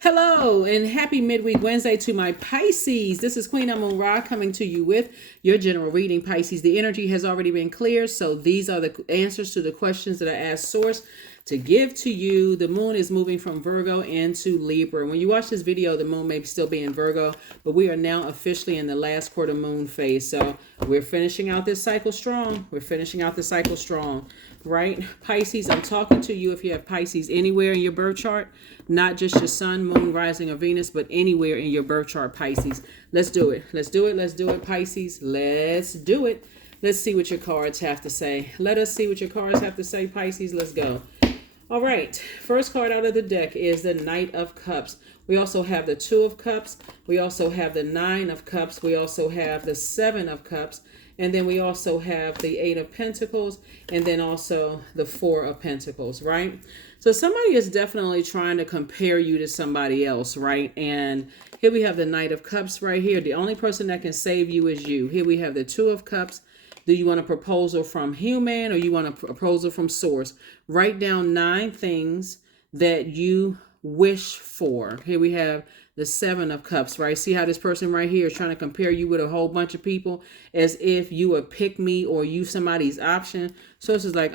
Hello and happy midweek Wednesday to my Pisces. This is Queen Amun Ra coming to you with your general reading, Pisces. The energy has already been cleared, so these are the answers to the questions that I asked Source to give to you. The moon is moving from Virgo into Libra. When you watch this video, the moon may still be in Virgo, but we are now officially in the last quarter moon phase. So we're finishing out this cycle strong. Right? Pisces, I'm talking to you if you have Pisces anywhere in your birth chart, not just your sun, moon, rising, or Venus, but anywhere in your birth chart, Pisces. Let's do it, Pisces. Let's do it. Let's see what your cards have to say. Let us see what your cards have to say, Pisces. Let's go. All right, first card out of the deck is the Knight of Cups. We also have the Two of Cups. We also have the Nine of Cups. We also have the Seven of Cups. And then we also have the Eight of Pentacles. And then also the Four of Pentacles, right? So somebody is definitely trying to compare you to somebody else, right? And here we have the Knight of Cups right here. The only person that can save you is you. Here we have the Two of Cups. Do you want a proposal from human or you want a proposal from source? Write down 9 things that you wish for. Here we have the Seven of Cups, right? See how this person right here is trying to compare you with a whole bunch of people as if you would pick me or you somebody's option. Source is like,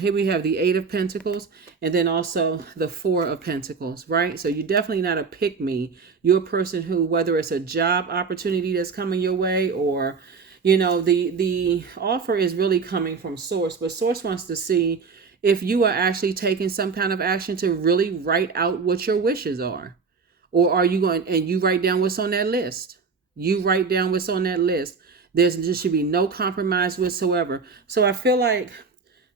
Here we have the Eight of Pentacles and then also the Four of Pentacles, right? So you're definitely not a pick me. You're a person who, whether it's a job opportunity that's coming your way or the offer is really coming from source, but source wants to see if you are actually taking some kind of action to really write out what your wishes are. Or are you going and you write down what's on that list? There should be no compromise whatsoever. So I feel like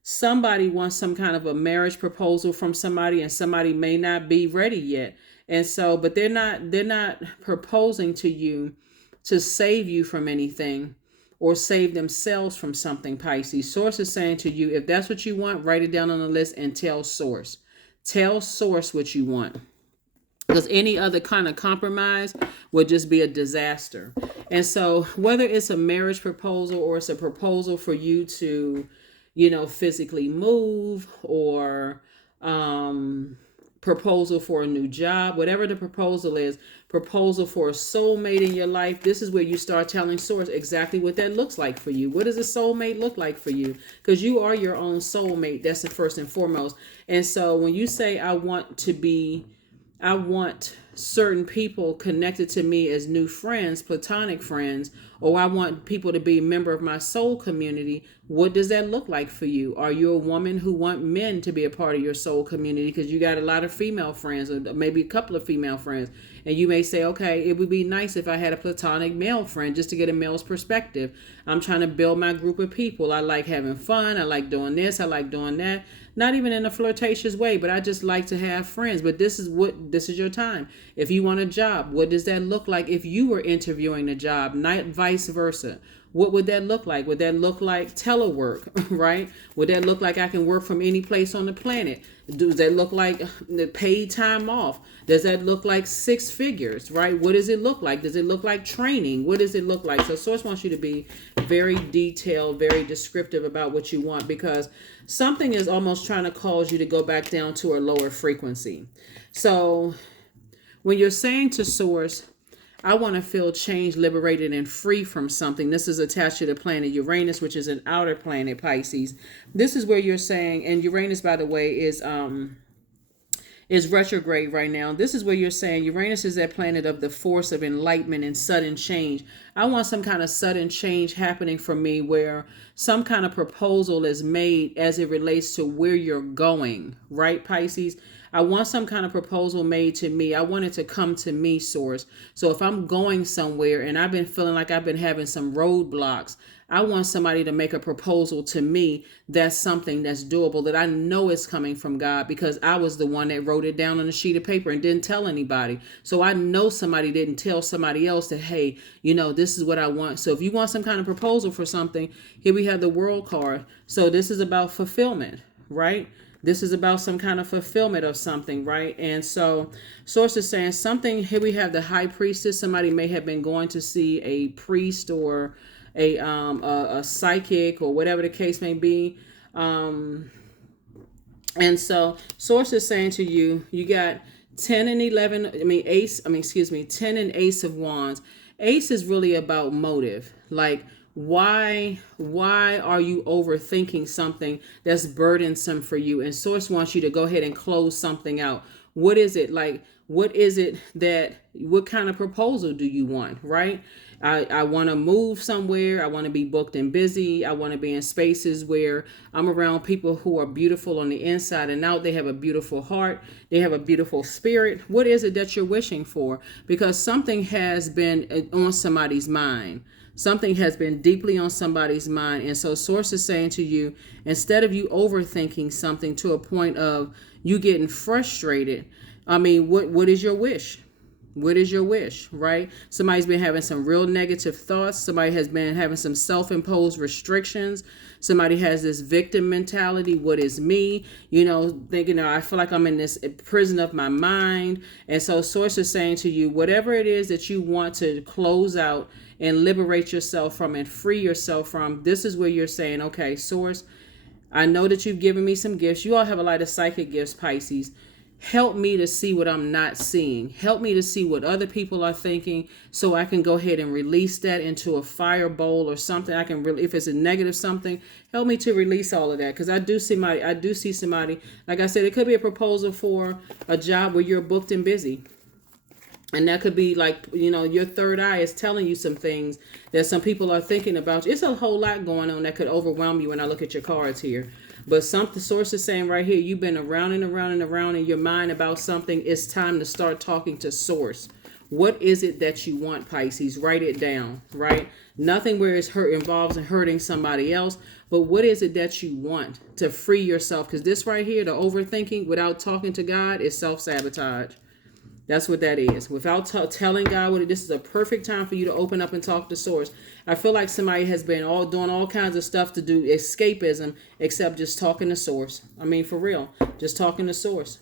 somebody wants some kind of a marriage proposal from somebody and somebody may not be ready yet. And so, but they're not proposing to you to save you from anything or save themselves from something, Pisces. Source is saying to you, if that's what you want, write it down on the list and tell source. Tell source what you want. Because any other kind of compromise would just be a disaster. And so whether it's a marriage proposal or it's a proposal for you to, physically move or proposal for a new job, whatever the proposal is, proposal for a soulmate in your life, this is where you start telling source exactly what that looks like for you. What does a soulmate look like for you? Because you are your own soulmate. That's the first and foremost. And so when you say, I want certain people connected to me as new friends, platonic friends, or I want people to be a member of my soul community, what does that look like for you? Are you a woman who want men to be a part of your soul community because you got a lot of female friends or maybe a couple of female friends? And you may say, okay, it would be nice if I had a platonic male friend just to get a male's perspective. I'm trying to build my group of people. I like having fun. I like doing this. I like doing that. Not even in a flirtatious way, but I just like to have friends. But this is your time. If you want a job, what does that look like if you were interviewing a job, not vice versa? What would that look like? Would that look like telework, right? Would that look like I can work from any place on the planet? Does that look like the paid time off? Does that look like 6 figures, right? What does it look like? Does it look like training? What does it look like? So source wants you to be very detailed, very descriptive about what you want because something is almost trying to cause you to go back down to a lower frequency. So when you're saying to source, I want to feel changed, liberated, and free from something. This is attached to the planet Uranus, which is an outer planet, Pisces. This is where you're saying, and Uranus, by the way, is retrograde right now. This is where you're saying Uranus is that planet of the force of enlightenment and sudden change. I want some kind of sudden change happening for me where some kind of proposal is made as it relates to where you're going, right, Pisces? I want some kind of proposal made to me. I want it to come to me, source. So if I'm going somewhere and I've been feeling like I've been having some roadblocks, I want somebody to make a proposal to me that's something that's doable, that I know is coming from God because I was the one that wrote it down on a sheet of paper and didn't tell anybody. So I know somebody didn't tell somebody else that, hey, this is what I want. So if you want some kind of proposal for something, here we have the World card. So this is about fulfillment, right? This is about some kind of fulfillment of something, right? And so source is saying something. Here we have the High Priestess. Somebody may have been going to see a priest or a psychic or whatever the case may be. And so source is saying to you, you got 10 and 11, excuse me, 10 and Ace of Wands. Ace is really about motive. Like, why are you overthinking something that's burdensome for you? And Source wants you to go ahead and close something out. What is it? Like, what is it what kind of proposal do you want, right? I want to move somewhere. I want to be booked and busy. I want to be in spaces where I'm around people who are beautiful on the inside and out. They have a beautiful heart. They have a beautiful spirit. What is it that you're wishing for? Because something has been on somebody's mind. Something has been deeply on somebody's mind. And so Source is saying to you, instead of you overthinking something to a point of you getting frustrated, what is your wish? What is your wish, right? Somebody's been having some real negative thoughts. Somebody has been having some self-imposed restrictions. Somebody has this victim mentality. What is me? Thinking, I feel like I'm in this prison of my mind. And so Source is saying to you, whatever it is that you want to close out and liberate yourself from and free yourself from, this is where you're saying, okay, Source, I know that you've given me some gifts. You all have a lot of psychic gifts, Pisces. Help me to see what I'm not seeing. Help me to see what other people are thinking so I can go ahead and release that into a fire bowl or something. I can really, if it's a negative something, help me to release all of that. Because I do see somebody, like I said, it could be a proposal for a job where you're booked and busy. And that could be like, your third eye is telling you some things that some people are thinking about. It's a whole lot going on that could overwhelm you when I look at your cards here. But the Source is saying right here, you've been around and around and around in your mind about something. It's time to start talking to Source. What is it that you want, Pisces? Write it down, right? Nothing where it's involves in hurting somebody else. But what is it that you want to free yourself? Because this right here, the overthinking without talking to God, is self-sabotage. That's what that is. Without telling God this is a perfect time for you to open up and talk to Source. I feel like somebody has been doing all kinds of stuff to do escapism, except just talking to Source. For real, just talking to Source.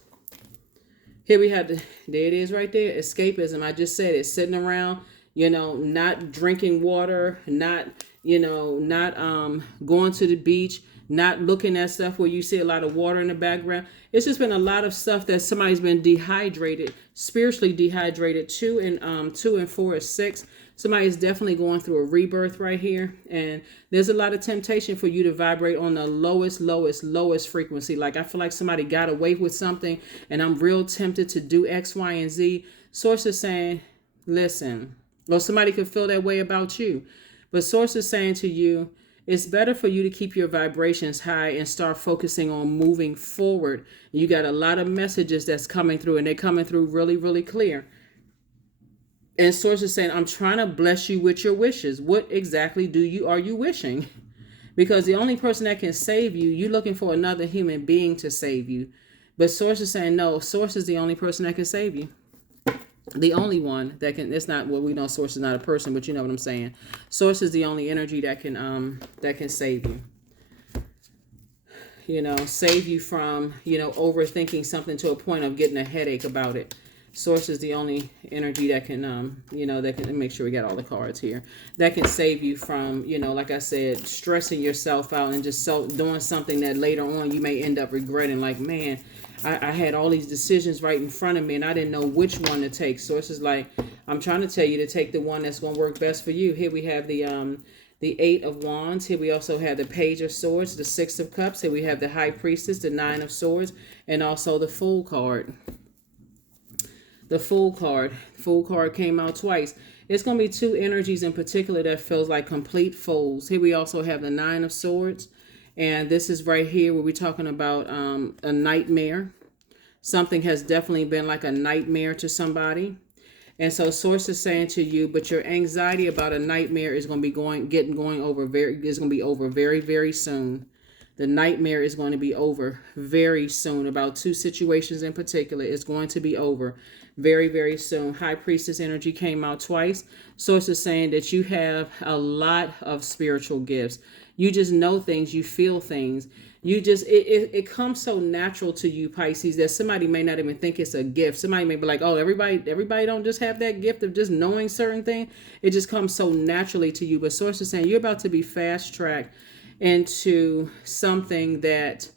Here we have there it is right there, escapism. I just said it, sitting around, not drinking water, not going to the beach, not looking at stuff where you see a lot of water in the background. It's just been a lot of stuff that somebody's been dehydrated, spiritually dehydrated. 2 and 4 is 6. Somebody's definitely going through a rebirth right here. And there's a lot of temptation for you to vibrate on the lowest frequency. Like, I feel like somebody got away with something and I'm real tempted to do X, Y, and Z. Source is saying, listen, or somebody could feel that way about you. But Source is saying to you, it's better for you to keep your vibrations high and start focusing on moving forward. You got a lot of messages that's coming through, and they're coming through really, really clear. And Source is saying, I'm trying to bless you with your wishes. What exactly are you wishing? Because the only person that can save you, you're looking for another human being to save you. But Source is saying, no, Source is the only person that can save you. The only one that can, it's not, well, we know Source is not a person, but you know what I'm saying. Source is the only energy that can save you. Save you from, overthinking something to a point of getting a headache about it. Source is the only energy that can, that can, make sure we got all the cards here, that can save you from, like I said, stressing yourself out and just doing something that later on you may end up regretting. Like, man, I had all these decisions right in front of me and I didn't know which one to take. Source is like, I'm trying to tell you to take the one that's going to work best for you. Here we have the 8 of Wands. Here we also have the Page of Swords, the 6 of Cups. Here we have the High Priestess, the 9 of Swords, and also the Fool card. The Fool card. Fool card came out twice. It's going to be 2 energies in particular that feels like complete fools. Here we also have the 9 of Swords. And this is right here where we're talking about a nightmare. Something has definitely been like a nightmare to somebody. And so Source is saying to you, but your anxiety about a nightmare is going to be going over very, very soon. The nightmare is going to be over very soon. About 2 situations in particular is going to be over very, very soon. High Priestess energy came out twice. Source is saying that you have a lot of spiritual gifts. You just know things. You feel things. You just, it comes so natural to you, Pisces, that somebody may not even think it's a gift. Somebody may be like, oh, everybody don't just have that gift of just knowing certain things. It just comes so naturally to you. But Source is saying you're about to be fast-tracked into something that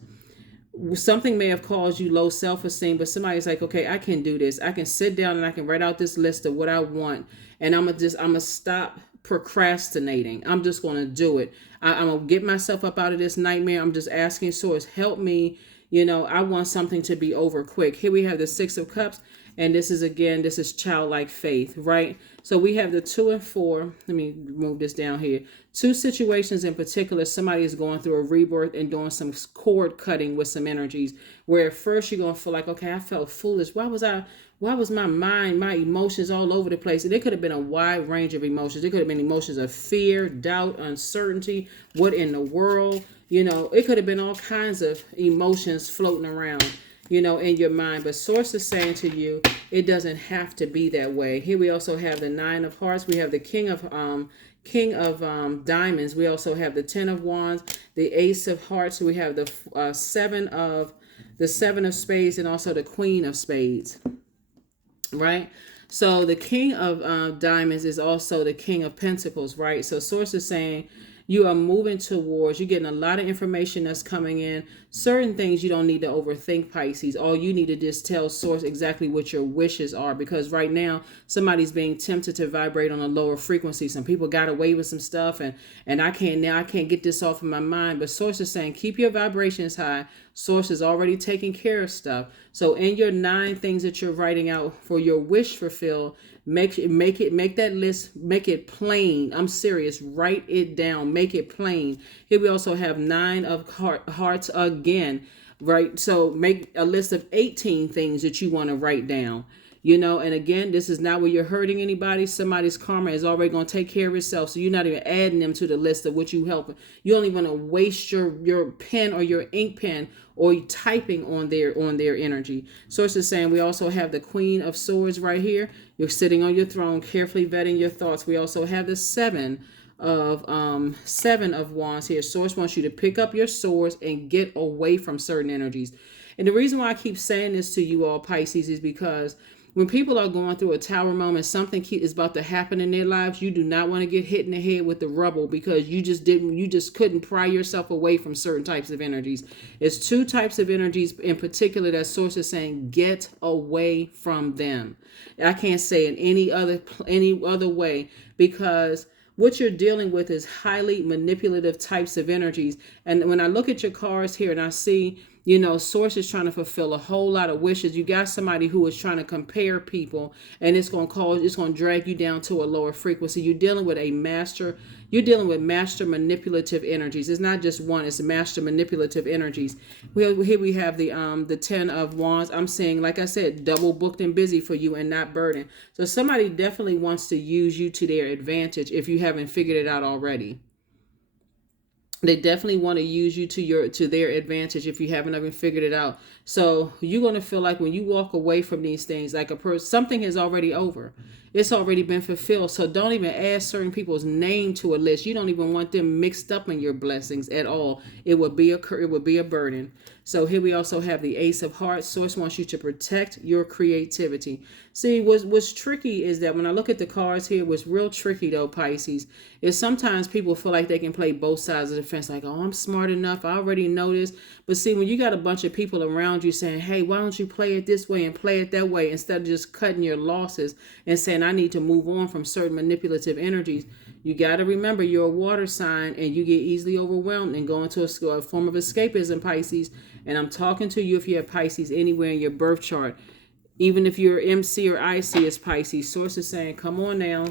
something may have caused you low self-esteem, but somebody's like, okay, I can do this. I can sit down and I can write out this list of what I want, and I'm gonna stop procrastinating. I'm just gonna do it. I'm gonna get myself up out of this nightmare. I'm just asking Source, help me. I want something to be over quick. Here we have the Six of Cups, and this is childlike faith, right? So we have the 2 and 4. Let me move this down here. 2 situations in particular, somebody is going through a rebirth and doing some cord cutting with some energies, where at first you're going to feel like, okay, I felt foolish. Why was my mind, my emotions all over the place? And it could have been a wide range of emotions. It could have been emotions of fear, doubt, uncertainty. What in the world? It could have been all kinds of emotions floating around, in your mind. But Source is saying to you, it doesn't have to be that way. Here we also have the 9 of Hearts. We have the King of Diamonds. We also have the 10 of Wands, the Ace of Hearts. We have the 7 of Spades, and also the Queen of Spades. Right? So the King of Diamonds is also the King of Pentacles, right? So Source is saying you are moving towards, you're getting a lot of information that's coming in. Certain things you don't need to overthink, Pisces. All you need to just tell Source exactly what your wishes are, because right now somebody's being tempted to vibrate on a lower frequency. Some people got away with some stuff, and I can't get this off of my mind. But Source is saying keep your vibrations high. Source is already taking care of stuff. So in your 9 things that you're writing out for your wish fulfill, make that list, make it plain. I'm serious. Write it down. Make it plain. Here we also have 9 of Hearts again, right? So make a list of 18 things that you want to write down. And again, this is not where you're hurting anybody. Somebody's karma is already going to take care of itself. So you're not even adding them to the list of what you help. You don't even want to waste your pen or your ink pen or typing on their energy. Source is saying we also have the Queen of Swords right here. You're sitting on your throne, carefully vetting your thoughts. We also have the 7 of Wands here. Source wants you to pick up your swords and get away from certain energies. And the reason why I keep saying this to you all, Pisces, is because when people are going through a tower moment, something is about to happen in their lives. You do not want to get hit in the head with the rubble, because you just couldn't pry yourself away from certain types of energies. It's 2 types of energies in particular that Source is saying get away from them. I can't say it any other way, because what you're dealing with is highly manipulative types of energies. And when I look at your cards here and I see, Source is trying to fulfill a whole lot of wishes. You got somebody who is trying to compare people, and it's going to drag you down to a lower frequency. You're dealing with master manipulative energies. It's not just one, it's master manipulative energies. Here we have the 10 of Wands. I'm saying, like I said, double booked and busy for you and not burdened. So somebody definitely wants to use you to their advantage if you haven't figured it out already. They definitely want to use you to their advantage if you haven't even figured it out. So you're going to feel like when you walk away from these things, like something is already over. It's already been fulfilled. So don't even add certain people's name to a list. You don't even want them mixed up in your blessings at all. It would be a burden. So here we also have the Ace of Hearts. Source wants you to protect your creativity. See, what's tricky is that when I look at the cards here, what's real tricky though, Pisces, is sometimes people feel like they can play both sides of the fence. Like, oh, I'm smart enough. I already know this. But see, when you got a bunch of people around you saying, hey, why don't you play it this way and play it that way, instead of just cutting your losses and saying, I need to move on from certain manipulative energies. You got to remember you're a water sign and you get easily overwhelmed and go into a form of escapism, Pisces. And I'm talking to you if you have Pisces anywhere in your birth chart. Even if you're MC or IC as Pisces, Source is saying, come on now.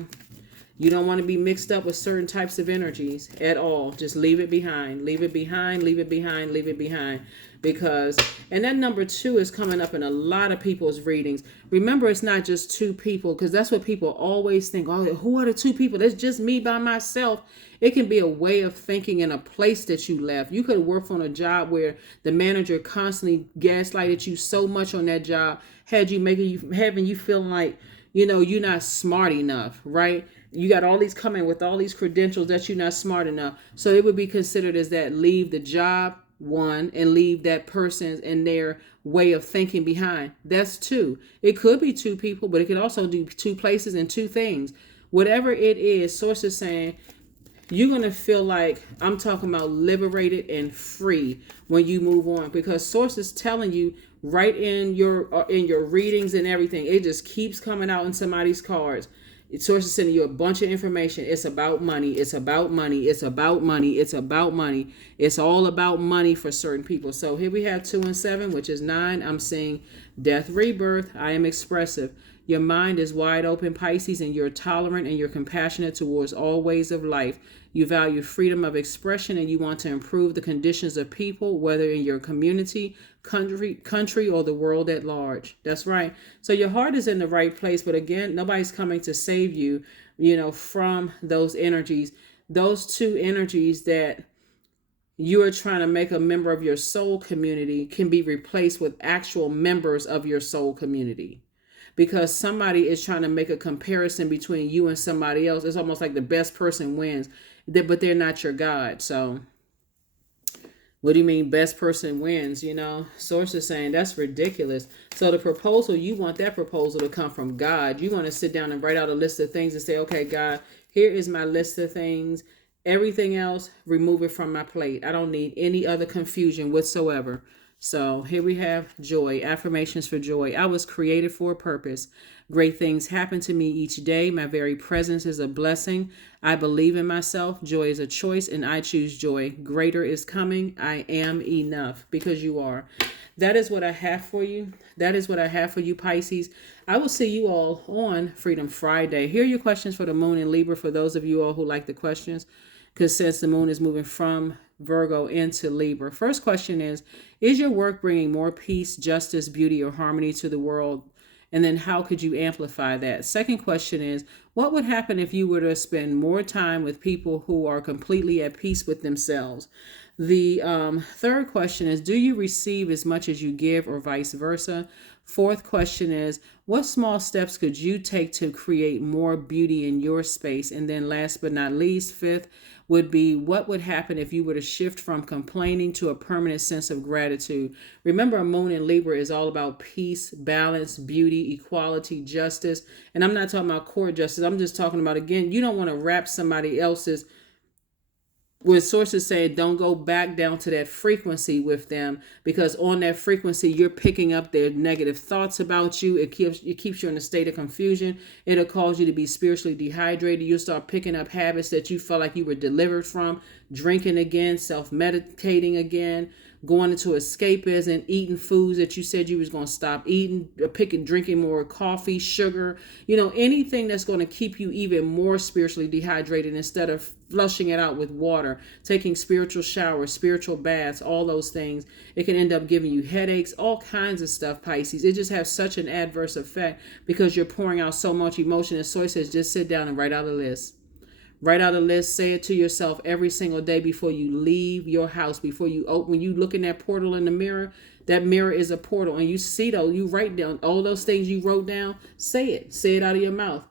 You don't want to be mixed up with certain types of energies at all. Just leave it behind. Leave it behind, leave it behind, leave it behind. And that number 2 is coming up in a lot of people's readings. Remember, it's not just 2 people, because that's what people always think. Oh, who are the 2 people? That's just me by myself. It can be a way of thinking in a place that you left. You could work on a job where the manager constantly gaslighted you so much on that job, having you feeling like, you're not smart enough, right? You got all these coming with all these credentials that you're not smart enough. So it would be considered as that leave the job, 1, and leave that person and their way of thinking behind. That's 2. It could be 2 people, but it could also do 2 places and 2 things. Whatever it is, Source is saying, you're going to feel like, I'm talking about liberated and free when you move on, because source is telling you right in your readings and everything. It just keeps coming out in somebody's cards. Source is sending you a bunch of information. It's about money. It's about money. It's about money. It's about money. It's all about money for certain people. So here we have 2 and 7, which is 9. I'm seeing death, rebirth. I am expressive. Your mind is wide open, Pisces, and you're tolerant and you're compassionate towards all ways of life. You value freedom of expression and you want to improve the conditions of people, whether in your community, country, or the world at large. That's right. So your heart is in the right place, but again, nobody's coming to save you, from those energies. Those two energies that you are trying to make a member of your soul community can be replaced with actual members of your soul community. Because somebody is trying to make a comparison between you and somebody else. It's almost like the best person wins, but they're not your God. So what do you mean best person wins? Source is saying that's ridiculous. So the proposal, you want that proposal to come from God. You want to sit down and write out a list of things and say, okay, God, here is my list of things. Everything else, remove it from my plate. I don't need any other confusion whatsoever. So here we have joy, affirmations for joy. I was created for a purpose. Great things happen to me each day. My very presence is a blessing. I believe in myself. Joy is a choice and I choose joy. Greater is coming. I am enough, because you are. That is what I have for you. That is what I have for you, Pisces. I will see you all on Freedom Friday. Here are your questions for the moon in Libra, for those of you all who like the questions, because since the moon is moving from Virgo into Libra. First question is your work bringing more peace, justice, beauty, or harmony to the world? And then how could you amplify that? Second question is, what would happen if you were to spend more time with people who are completely at peace with themselves? The third question is, do you receive as much as you give, or vice versa? Fourth question is, what small steps could you take to create more beauty in your space? And then last but not least, fifth would be, what would happen if you were to shift from complaining to a permanent sense of gratitude? Remember, a moon in Libra is all about peace, balance, beauty, equality, justice. And I'm not talking about court justice. I'm just talking about, again, you don't want to wrap somebody else's, when sources say don't go back down to that frequency with them, because on that frequency you're picking up their negative thoughts about you. It keeps you in a state of confusion. It'll cause you to be spiritually dehydrated. You'll start picking up habits that you felt like you were delivered from, drinking again, self-medicating again, going into escapism, eating foods that you said you was going to stop eating, drinking more coffee, sugar, anything that's going to keep you even more spiritually dehydrated instead of flushing it out with water, taking spiritual showers, spiritual baths, all those things. It can end up giving you headaches, all kinds of stuff, Pisces. It just has such an adverse effect because you're pouring out so much emotion. And Source says, just sit down and write out a list. Write out a list, say it to yourself every single day before you leave your house, before you open, when you look in that portal in the mirror, that mirror is a portal. And you see those, you write down all those things you wrote down, say it out of your mouth.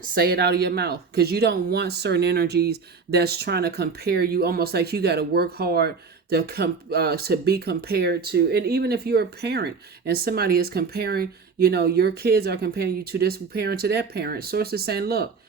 Say it out of your mouth, because you don't want certain energies that's trying to compare you, almost like you got to work hard to be compared to. And even if you're a parent and somebody is comparing, your kids are comparing you to this parent, to that parent. Source is saying, look,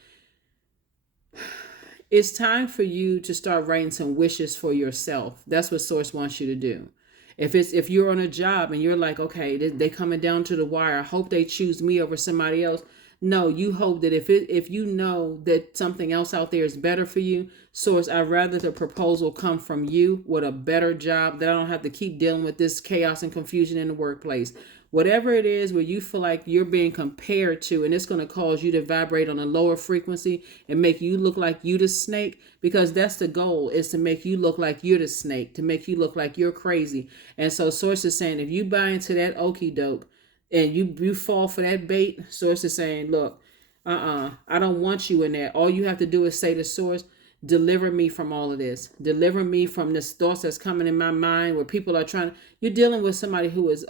it's time for you to start writing some wishes for yourself. That's what Source wants you to do. If you're on a job and you're like, okay, they coming down to the wire, I hope they choose me over somebody else. No, you hope that if you know that something else out there is better for you, Source, I'd rather the proposal come from you with a better job, that I don't have to keep dealing with this chaos and confusion in the workplace. Whatever it is where you feel like you're being compared to, and it's going to cause you to vibrate on a lower frequency and make you look like you the snake, because that's the goal, is to make you look like you're the snake, to make you look like you're crazy. And so Source is saying, if you buy into that okie doke and you fall for that bait, Source is saying, look, I don't want you in there. All you have to do is say to Source, deliver me from all of this. Deliver me from this thoughts that's coming in my mind where people are you're dealing with somebody who is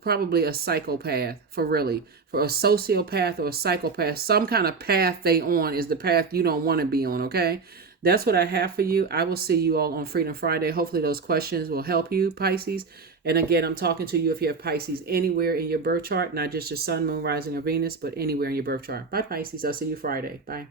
probably a psychopath, for a sociopath or a psychopath. Some kind of path they on is the path you don't want to be on, okay? That's what I have for you. I will see you all on Freedom Friday. Hopefully those questions will help you, Pisces. And again, I'm talking to you if you have Pisces anywhere in your birth chart, not just your sun, moon, rising, or Venus, but anywhere in your birth chart. Bye, Pisces. I'll see you Friday. Bye.